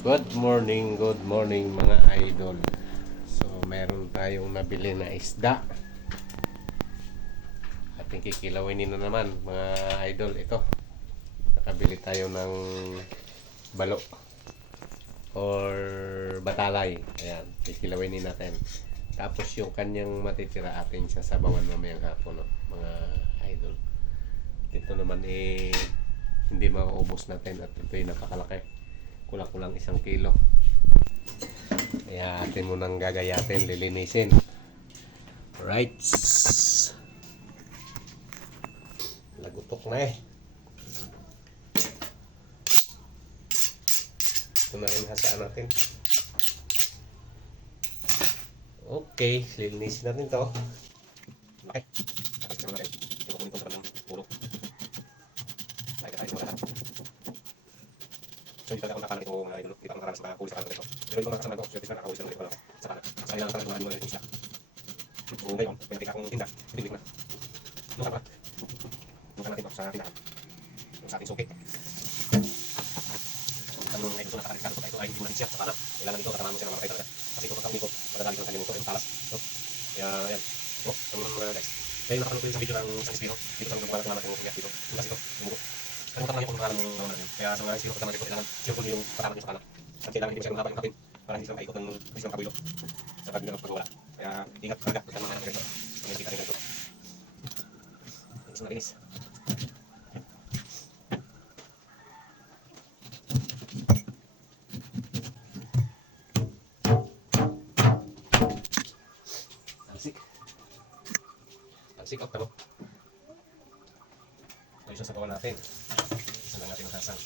Good morning mga idol. So, meron tayong nabili na isda. Ating kikilawin na naman mga idol. Ito, nakabili tayo ng balo or batalay. Ayan, kikilawin natin. Tapos yung kanyang matitira atin sa sabawan mamayang hapon, no? Mga idol. Ito naman hindi mauubos natin at ito ay napakalaki. Kulang-kulang 1 kilo. Kaya atin munang gagayatin, lilinisin. Alright. Lagutok na eh. Ito na rin hasaan natin. Okay, lilinisin natin to. Okay. Tapos naman natin. Ito kunin ko sa kanyang puro. Ay, tayo mga lahat. So, hindi talaga akong nakalang ito mga idol. Hindi pa akong nakaranas makahuli sa kalang ito. Pero ito mga kasama ko, swerte sila nakahuli sila ito sa kalang. Sa kailangan talaga mga ito isla. So, ngayon, may natin akong tinda. Pinili ko na. Luka ba? Luka natin ito sa tindahan. Sa ating suki. Ang mga ito na nakakarikado ko ito ay hindi mo natin siya sa kalang. Kailangan ito kasama mo siya ng mga kayo talaga. Kasi ito pagkakuli ko, madadali ko ng kalimuto yung talas. So, kaya yan. So, ang mga guys. Kaya yung nakapanood ko sa video ng San Ispiro, dito sa mga gumalat ng natin yung kuya dito. Yung kasi ito, yung buko. Kalimutan lang yung kung pangalan ng naman natin. Kaya sa mga Ispiro, pagkaman ko kailangan siyempre yung pataman nyo sa kalang. At kailangan hindi mo siya mahaba yung kapin para hindi sila maikot ng isang kabilo sa kabilo ng pagwala. Kaya ingat talaga pagka mga ganito. Ang kita rin ganito. Inis na inis. Talsik out na mo. Ito yung sasabawan natin. Isa lang natin ang hasang.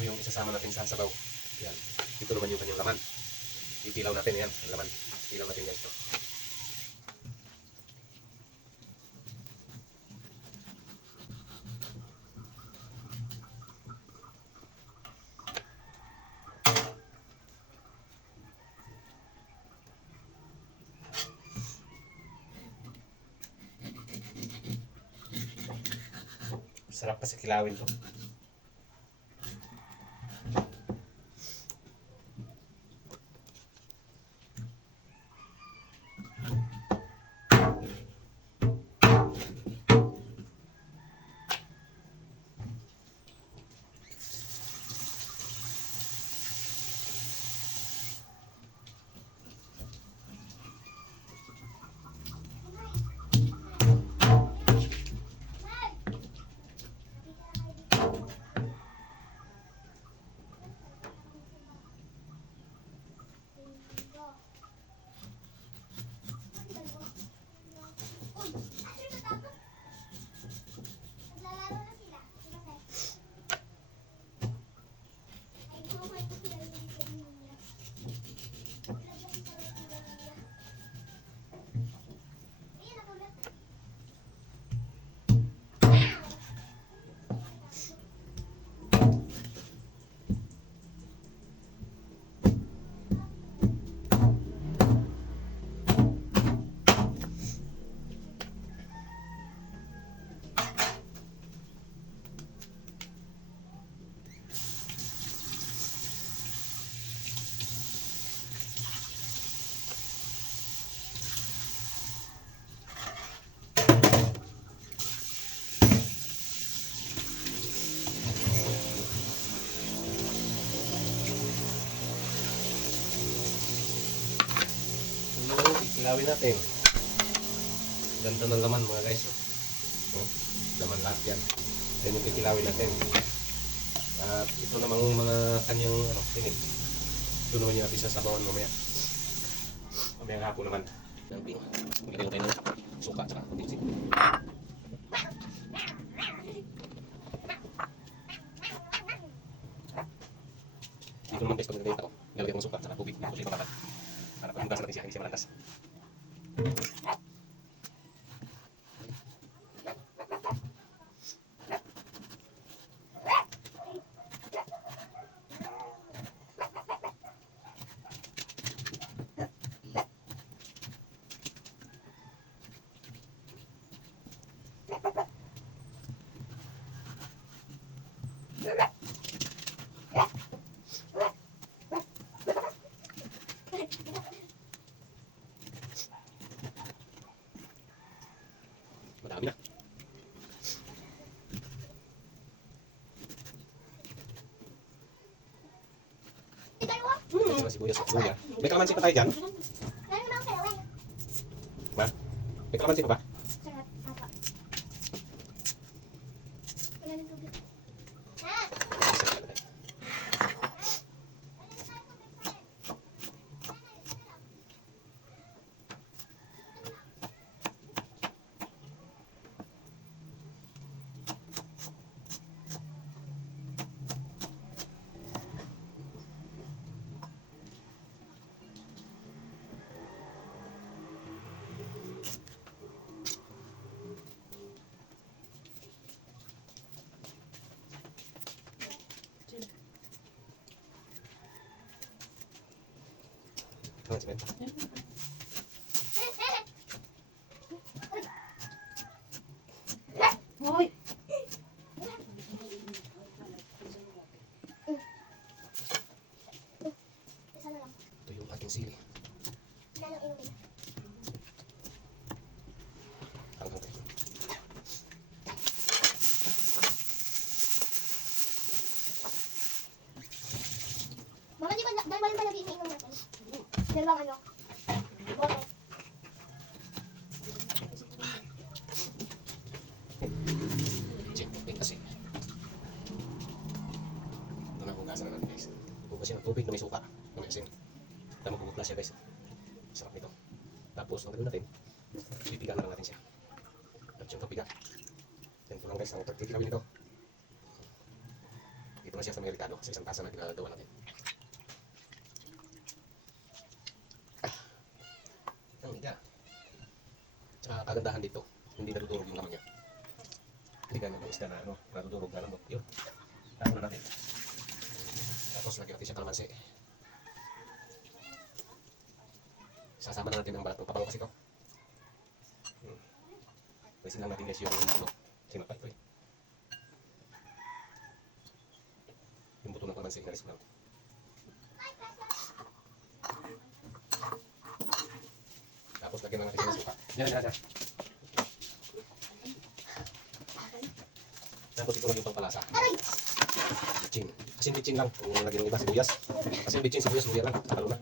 Ito yung isasama natin sa sabaw. Yan. Ito naman yung kanyang laman. Itilaw natin yan. Ang laman. Itilaw natin guys. Ito. Sarap pa sa kilawin to. Kilawin natin. Ganda ng laman mga guys. Oh, laman lahat yan. Yan yung kikilawin natin. At ito namang mga kanyang tinik. Ito naman yung natin sasabawan mamaya. May hapon naman. Ng pino. Maglagay tayo ng suka at saka kunting sip. Dito naman guys, pag nilagay ako, nilagay akong suka at saka tubig. Dito siya ipapatag. Para pag hugasan natin siya, hindi siya malantas. Madami na. Sibuyas at luya. May kalamansi pa tayo dyan? Ba? May kalamansi pa ba? Kalamansi pa ito. Hoy! Ito yung ating sili. Hanggang tayo. Mama, di ba dahil ba lagi iniinom natin? Dalawang ano? Bottle. Check natin kasi. Ito na hugasan na natin guys. Hugasin ng tubig na may suka. Na may asin. Ito magbubukla siya guys. Sarap nito. Tapos ang ganoon natin, pipigan na lang natin siya. At yung kapiga. Yan po lang guys, ang pagkikilawin nito. Dito na siya sa may ricado sa isang tasa na ginagawa natin. Ang higa. Tsaka kagandahan dito, hindi nadudurog yung laman niya. Hindi ganyan ang isda na ano, nadudurog na lamot. Yun. Tapo na natin. Tapos lagyan natin siya kalamansi. Sasama na natin ang balat ng pabango kasi ito. Pwede lang natin guys yung buto. Kasi mapay ito eh. Yung buto ng kalamansi, inalis ko lang. Tapos lagyan na natin siya ng suka. Diyan. Tapos ito lang yung pangpalasa. Bitchin. Asin bitchin lang. Kung lagyan ng iba sibuyas. Asin bitchin, sibuyas, luya lang. Talo na.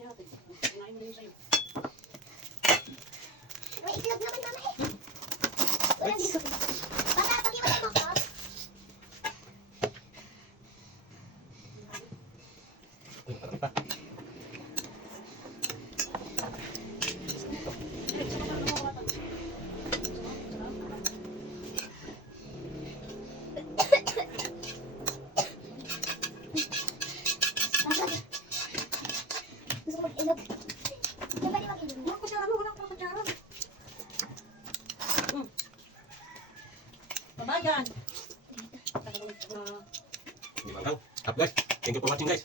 May itlog naman mama eh. Wala dito. Bata, pag-iwan mo ko. Uy, nakarami pa. Gusto ko mag-ilog. Diyan ba di mag-ilog? Walang kutsara mo, walang kutsara. Babayan. Hindi man lang. Up guys. Thank you for watching guys.